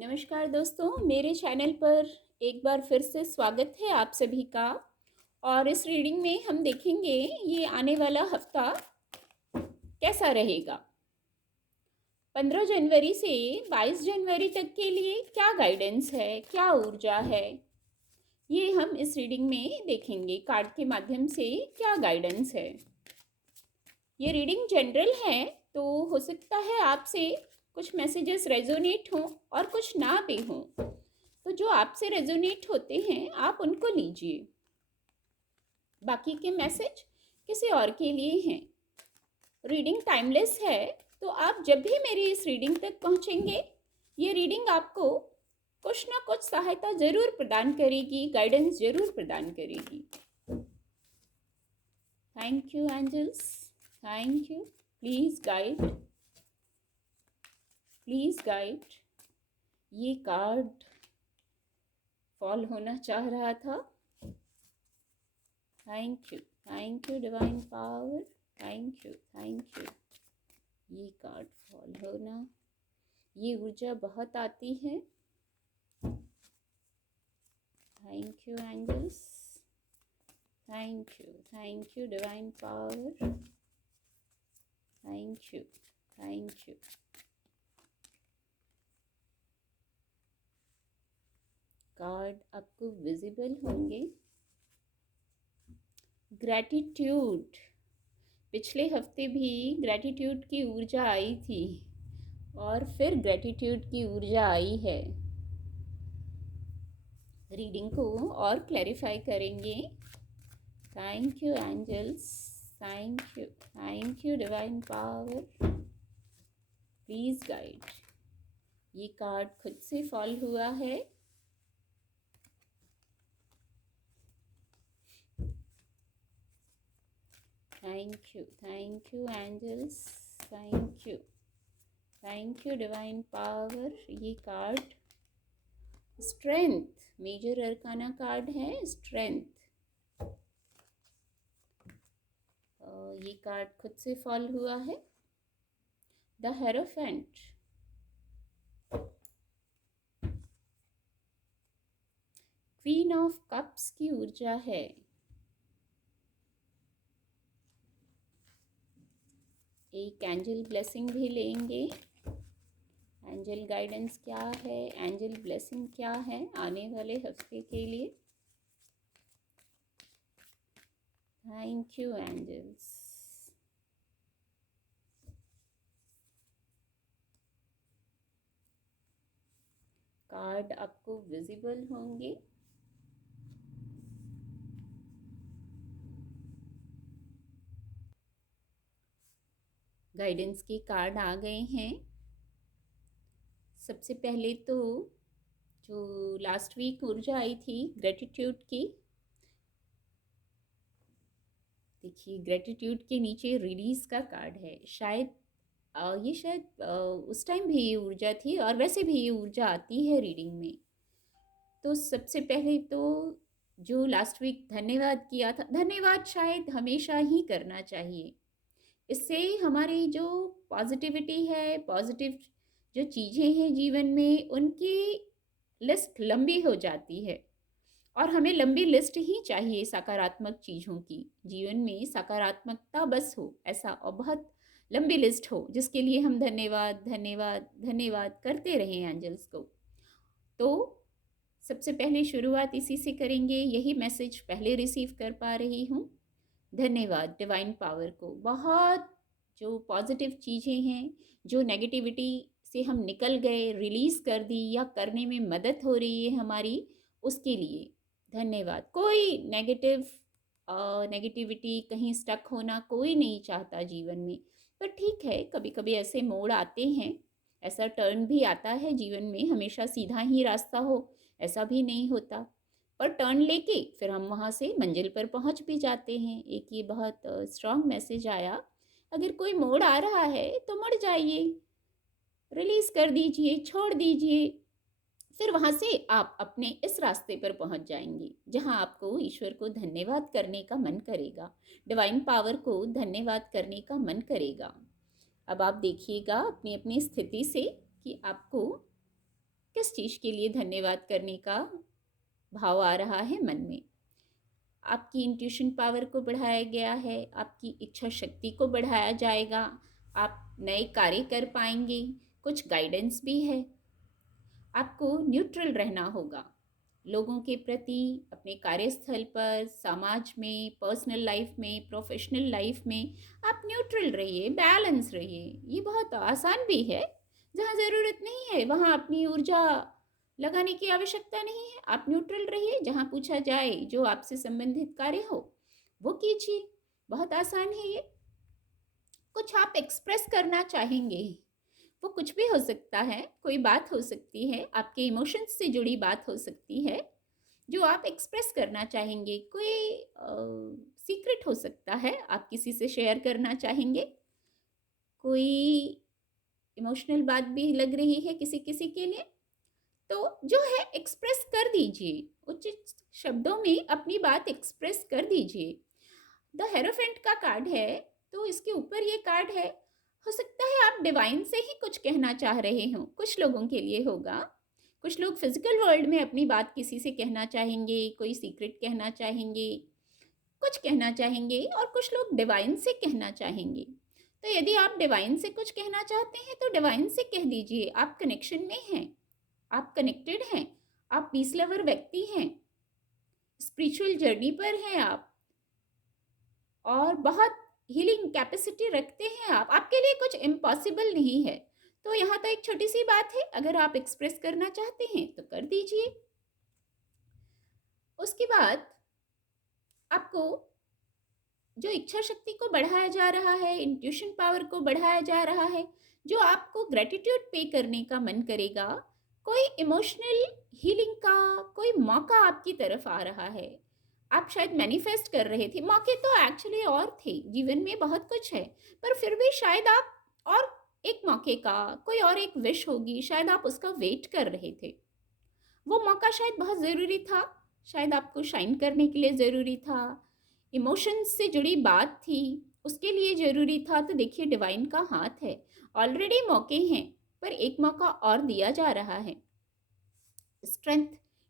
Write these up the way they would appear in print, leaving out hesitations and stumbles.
नमस्कार दोस्तों, मेरे चैनल पर एक बार फिर से स्वागत है आप सभी का। और इस रीडिंग में हम देखेंगे ये आने वाला हफ्ता कैसा रहेगा। 15 जनवरी से 22 जनवरी तक के लिए क्या गाइडेंस है, क्या ऊर्जा है, ये हम इस रीडिंग में देखेंगे। कार्ड के माध्यम से क्या गाइडेंस है। ये रीडिंग जनरल है, तो हो सकता है आपसे कुछ मैसेजेस रेजोनेट हों और कुछ ना भी हों। तो जो आपसे रेजोनेट होते हैं आप उनको लीजिए, बाकी के मैसेज किसी और के लिए हैं। रीडिंग टाइमलेस है, तो आप जब भी मेरी इस रीडिंग तक पहुंचेंगे, ये रीडिंग आपको कुछ ना कुछ सहायता जरूर प्रदान करेगी, गाइडेंस जरूर प्रदान करेगी। Thank you angels, thank you. Please guide, please guide. ये कार्ड फॉल होना चाह रहा था। Thank you divine power, thank you, thank you. ये कार्ड फॉल होना, ये ऊर्जा बहुत आती है। Thank you angels, thank you divine power, thank you, thank you. Card आपको विजिबल होंगे। ग्रैटिट्यूड, पिछले हफ्ते भी ग्रैटिट्यूड की ऊर्जा आई थी और फिर ग्रैटिट्यूड की ऊर्जा आई है। रीडिंग को और क्लैरिफाई करेंगे। Thank you angels, thank you divine power, please guide. ये कार्ड खुद से फॉल हुआ है। Thank you angels, thank you divine power. ये card strength, major arcana card है स्ट्रेंथ। ये कार्ड खुद से फॉल हुआ है। The hierophant, queen of cups की ऊर्जा है। एक एंजल ब्लेसिंग भी लेंगे। एंजल गाइडेंस क्या है, एंजल ब्लेसिंग क्या है आने वाले हफ्ते के लिए। Thank you angels. कार्ड आपको विजिबल होंगे। गाइडेंस के कार्ड आ गए हैं। सबसे पहले तो जो लास्ट वीक ऊर्जा आई थी ग्रेटिट्यूड की, देखिए ग्रेटिट्यूड के नीचे रिलीज का कार्ड है। शायद ये शायद उस टाइम भी ये ऊर्जा थी और वैसे भी ये ऊर्जा आती है रीडिंग में। तो सबसे पहले तो जो लास्ट वीक धन्यवाद किया था, धन्यवाद शायद हमेशा ही करना चाहिए। इससे हमारी जो पॉजिटिविटी है, पॉजिटिव जो चीज़ें हैं जीवन में, उनकी लिस्ट लंबी हो जाती है। और हमें लंबी लिस्ट ही चाहिए सकारात्मक चीज़ों की। जीवन में सकारात्मकता बस हो ऐसा, और बहुत लंबी लिस्ट हो जिसके लिए हम धन्यवाद धन्यवाद धन्यवाद करते रहें एंजल्स को। तो सबसे पहले शुरुआत इसी से करेंगे। यही मैसेज पहले रिसीव कर पा रही हूँ। धन्यवाद डिवाइन पावर को। बहुत जो पॉजिटिव चीज़ें हैं, जो नेगेटिविटी से हम निकल गए, रिलीज़ कर दी या करने में मदद हो रही है हमारी, उसके लिए धन्यवाद। कोई नेगेटिविटी, कहीं स्टक होना कोई नहीं चाहता जीवन में। पर ठीक है, कभी कभी ऐसे मोड़ आते हैं, ऐसा टर्न भी आता है जीवन में। हमेशा सीधा ही रास्ता हो ऐसा भी नहीं होता, पर टर्न लेके फिर हम वहाँ से मंजिल पर पहुँच भी जाते हैं। एक ये बहुत स्ट्रांग मैसेज आया। अगर कोई मोड़ आ रहा है तो मुड़ जाइए, रिलीज़ कर दीजिए, छोड़ दीजिए। फिर वहाँ से आप अपने इस रास्ते पर पहुँच जाएंगे जहाँ आपको ईश्वर को धन्यवाद करने का मन करेगा, डिवाइन पावर को धन्यवाद करने का मन करेगा। अब आप देखिएगा अपनी अपनी स्थिति से कि आपको किस उस चीज़ के लिए धन्यवाद करने का भाव आ रहा है मन में। आपकी इंट्यूशन पावर को बढ़ाया गया है, आपकी इच्छा शक्ति को बढ़ाया जाएगा, आप नए कार्य कर पाएंगे, कुछ गाइडेंस भी है। आपको न्यूट्रल रहना होगा लोगों के प्रति, अपने कार्यस्थल पर, समाज में, पर्सनल लाइफ में, प्रोफेशनल लाइफ में। आप न्यूट्रल रहिए, बैलेंस रहिए। ये बहुत आसान भी है। जहाँ ज़रूरत नहीं है वहाँ अपनी ऊर्जा लगाने की आवश्यकता नहीं है। आप न्यूट्रल रहिए, जहाँ पूछा जाए जो आपसे संबंधित कार्य हो वो कीजिए। बहुत आसान है ये। कुछ आप एक्सप्रेस करना चाहेंगे, वो कुछ भी हो सकता है, कोई बात हो सकती है, आपके इमोशंस से जुड़ी बात हो सकती है जो आप एक्सप्रेस करना चाहेंगे। कोई सीक्रेट हो सकता है, आप किसी से शेयर करना चाहेंगे। कोई इमोशनल बात भी लग रही है किसी किसी के लिए, तो जो है एक्सप्रेस कर दीजिए, उचित शब्दों में अपनी बात एक्सप्रेस कर दीजिए। द हेरोफेंट का कार्ड है, तो इसके ऊपर ये कार्ड है। हो सकता है आप डिवाइन से ही कुछ कहना चाह रहे हो, कुछ लोगों के लिए होगा। कुछ लोग फिजिकल वर्ल्ड में अपनी बात किसी से कहना चाहेंगे, कोई सीक्रेट कहना चाहेंगे, कुछ कहना चाहेंगे, और कुछ लोग डिवाइन से कहना चाहेंगे। तो यदि आप डिवाइन से कुछ कहना चाहते हैं तो डिवाइन से कह दीजिए। आप कनेक्शन में हैं, आप कनेक्टेड हैं, आप पीस लवर व्यक्ति हैं, स्पिरिचुअल जर्नी पर हैं आप, और बहुत हीलिंग कैपेसिटी रखते हैं आप। आपके लिए कुछ इम्पॉसिबल नहीं है। तो यहाँ तो एक छोटी सी बात है, अगर आप एक्सप्रेस करना चाहते हैं तो कर दीजिए। उसके बाद आपको जो इच्छा शक्ति को बढ़ाया जा रहा है, इंट्यूशन पावर को बढ़ाया जा रहा है, जो आपको ग्रेटिट्यूड पे करने का मन करेगा, कोई इमोशनल हीलिंग का कोई मौका आपकी तरफ आ रहा है। आप शायद मैनिफेस्ट कर रहे थे, मौके तो एक्चुअली और थे, जीवन में बहुत कुछ है, पर फिर भी शायद आप और एक मौके का, कोई और एक विश होगी, शायद आप उसका वेट कर रहे थे। वो मौका शायद बहुत ज़रूरी था, शायद आपको शाइन करने के लिए ज़रूरी था, इमोशंस से जुड़ी बात थी, उसके लिए ज़रूरी था। तो देखिए डिवाइन का हाथ है, ऑलरेडी मौके हैं, पर एक मौका और दिया जा रहा है। स्ट्रेंथ,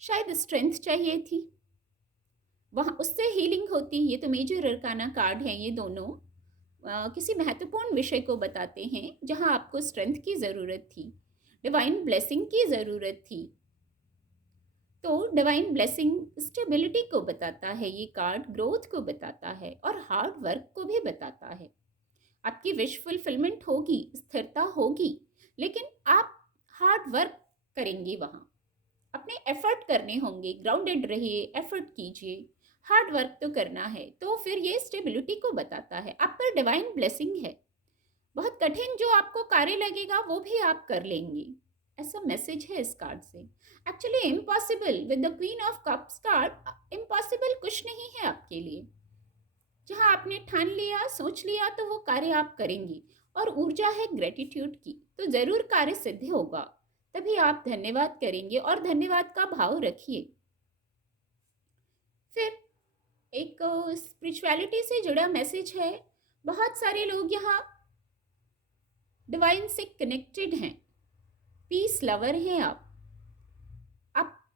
शायद स्ट्रेंथ चाहिए थी, वहाँ उससे हीलिंग होती। ये तो मेजर अरकाना कार्ड हैं, ये दोनों किसी महत्वपूर्ण विषय को बताते हैं जहाँ आपको स्ट्रेंथ की ज़रूरत थी, डिवाइन ब्लेसिंग की ज़रूरत थी। तो डिवाइन ब्लेसिंग स्टेबिलिटी को बताता है, ये कार्ड ग्रोथ को बताता है और हार्ड वर्क को भी बताता है। आपकी विश फुलफिलमेंट होगी, स्थिरता होगी, लेकिन आप हार्ड वर्क करेंगे, वहाँ अपने एफर्ट करने होंगे। ग्राउंडेड रहिए, एफर्ट कीजिए, हार्ड वर्क तो करना है। तो फिर ये स्टेबिलिटी को बताता है। आप पर डिवाइन ब्लेसिंग है, बहुत कठिन जो आपको कार्य लगेगा वो भी आप कर लेंगे, ऐसा मैसेज है इस कार्ड से। Actually impossible with the queen of cups card, impossible कुछ नहीं है आपके लिए। जहाँ आपने ठान लिया, सोच लिया, तो वो कार्य आप करेंगी। और ऊर्जा है ग्रेटिट्यूड की, तो ज़रूर कार्य सिद्ध होगा। तभी आप धन्यवाद करेंगे और धन्यवाद का भाव रखिए। फिर एक स्पिरिचुअलिटी से जुड़ा मैसेज है। बहुत सारे लोग यहाँ डिवाइन से कनेक्टेड हैं, पीस लवर हैं आप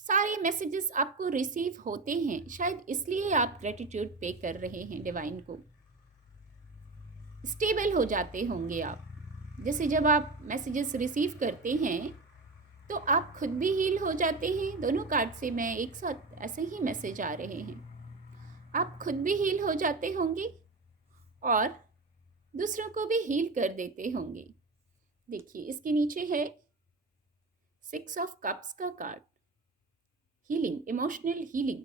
सारे मैसेजेस आपको रिसीव होते हैं, शायद इसलिए आप ग्रेटिट्यूड पे कर रहे हैं डिवाइन को। स्टेबल हो जाते होंगे आप, जैसे जब आप मैसेजेस रिसीव करते हैं तो आप खुद भी हील हो जाते हैं। दोनों कार्ड से मैं एक साथ ऐसे ही मैसेज आ रहे हैं, आप खुद भी हील हो जाते होंगे और दूसरों को भी हील कर देते होंगे। देखिए इसके नीचे है 6 ऑफ कप्स का card, healing, emotional healing,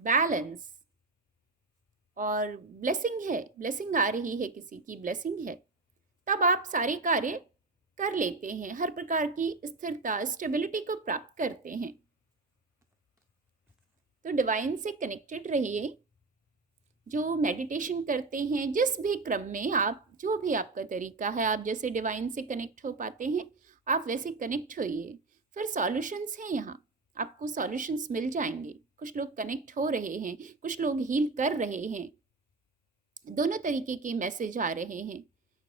balance और ब्लेसिंग है। ब्लेसिंग आ रही है, किसी की ब्लेसिंग है, तब आप सारे कार्य कर लेते हैं, हर प्रकार की स्थिरता, स्टेबिलिटी को प्राप्त करते हैं। तो डिवाइन से कनेक्टेड रहिए। जो मेडिटेशन करते हैं, जिस भी क्रम में आप, जो भी आपका तरीका है, आप जैसे डिवाइन से कनेक्ट हो पाते हैं आप वैसे कनेक्ट होइए। फिर सॉल्यूशंस हैं, यहाँ आपको सॉल्यूशंस मिल जाएंगे। कुछ लोग कनेक्ट हो रहे हैं, कुछ लोग हील कर रहे हैं, दोनों तरीके के मैसेज आ रहे हैं।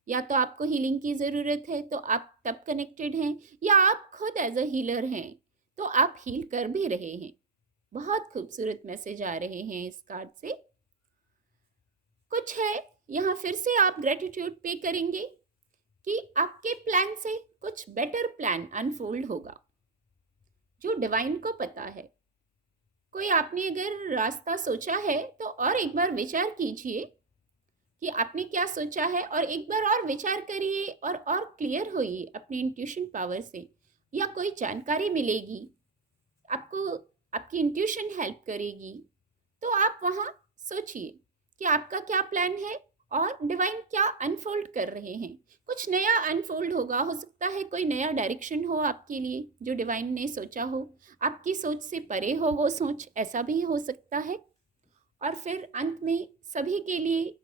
या तो आपको हीलिंग की ज़रूरत है तो आप तब कनेक्टेड हैं, या आप खुद एज अ हीलर हैं तो आप हील कर भी रहे हैं। बहुत खूबसूरत मैसेज आ रहे हैं इस कार्ड से। कुछ है यहाँ, फिर से आप ग्रेटिट्यूड पे करेंगे कि आपके प्लान से कुछ बेटर प्लान अनफोल्ड होगा, जो डिवाइन को पता है। कोई आपने अगर रास्ता सोचा है तो और एक बार विचार कीजिए कि आपने क्या सोचा है, और एक बार और विचार करिए और क्लियर होइए अपनी इंट्यूशन पावर से, या कोई जानकारी मिलेगी आपको, आपकी इंट्यूशन हेल्प करेगी, तो आप वहाँ सोचिए कि आपका क्या प्लान है और डिवाइन क्या अनफोल्ड कर रहे हैं। कुछ नया अनफोल्ड होगा, हो सकता है कोई नया डायरेक्शन हो आपके लिए जो डिवाइन ने सोचा हो, आपकी सोच से परे हो वो सोच, ऐसा भी हो सकता है। और फिर अंत में सभी के लिए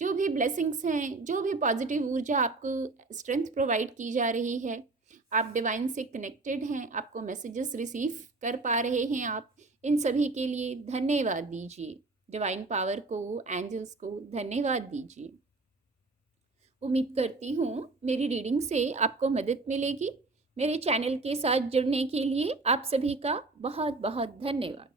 जो भी ब्लेसिंग्स हैं, जो भी पॉजिटिव ऊर्जा आपको स्ट्रेंथ प्रोवाइड की जा रही है, आप डिवाइन से कनेक्टेड हैं, आपको मैसेजेस रिसीव कर पा रहे हैं, आप इन सभी के लिए धन्यवाद दीजिए। डिवाइन पावर को, एंजल्स को धन्यवाद दीजिए। उम्मीद करती हूँ मेरी रीडिंग से आपको मदद मिलेगी। मेरे चैनल के साथ जुड़ने के लिए आप सभी का बहुत बहुत धन्यवाद।